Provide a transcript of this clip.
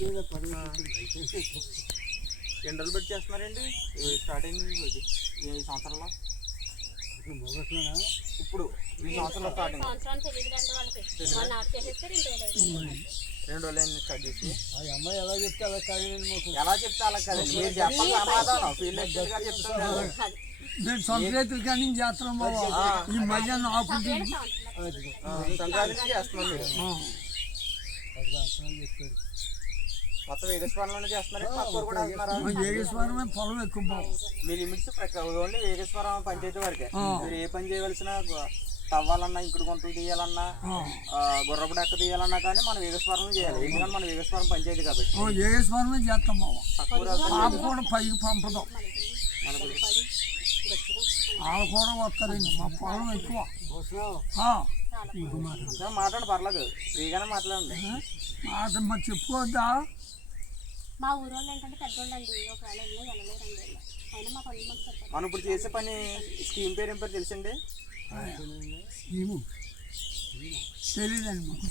ఎన్ని రోజులు పెట్టి చేస్తున్నారండి స్టార్టింగ్ ఈ సంవత్సరంలో? ఇప్పుడు ఈ సంవత్సరంలో స్టార్టింగ్ 2 రోజులు స్టార్ట్ చేసి అమ్మాయి ఎలా చెప్తే అలా కాదు. ఎలా చెప్తే అలా కదండి, మీరు చెప్పాలి సమాధానం. ఫీల్డ్ అసిస్టెంట్ గారు చెప్తారు. నేను సంక్రాంతి కానీ చేస్తున్నాం బాబా. ఈ మధ్యాహ్నం ఆపుతుంది సంక్రాంతి చేస్తున్నాం మీరు. మొత్తం వేగేశ్వరంలోనే చేస్తున్నారు, పక్కూరు కూడా వెళ్తున్నారా? వేగేశ్వరమే పొలం ఎక్కువ బాబు. మీ లిమిట్స్ ఓన్లీ వేగేశ్వరం పంచాయతీ వరకే. మీరు ఏ పని చేయవలసిన తవ్వాలన్నా, ఇంకుడు గుంతలు తీయాలన్నా, గుర్రపు డెక్క తీయాలన్నా కానీ మనం వేగేశ్వరంలో చేయాలి. ఎందుకంటే మన వేగేశ్వరం పంచాయతీ కాబట్టి వేగేశ్వరమే చేస్తాం బాబా. పాప కూడా పైకి పంపదాం, వాళ్ళు కూడా వస్తారండి. మా పొలం ఎక్కువ. మాట్లాడండి, పర్లేదు, ఫ్రీగానే మాట్లాడండి. మాట మరి చెప్పుకోవద్దా? మా ఊరోళ్ళు ఏంటంటే పెద్దోళ్ళు అండి, ఒకవేళ వెళ్ళలేరండి. అయినా మా పనులు మాకు చెప్పారు. మనం ఇప్పుడు చేసే పని స్కీమ్ పేరు ఏం పేరు తెలుసండి? తెలీదండి మాకు.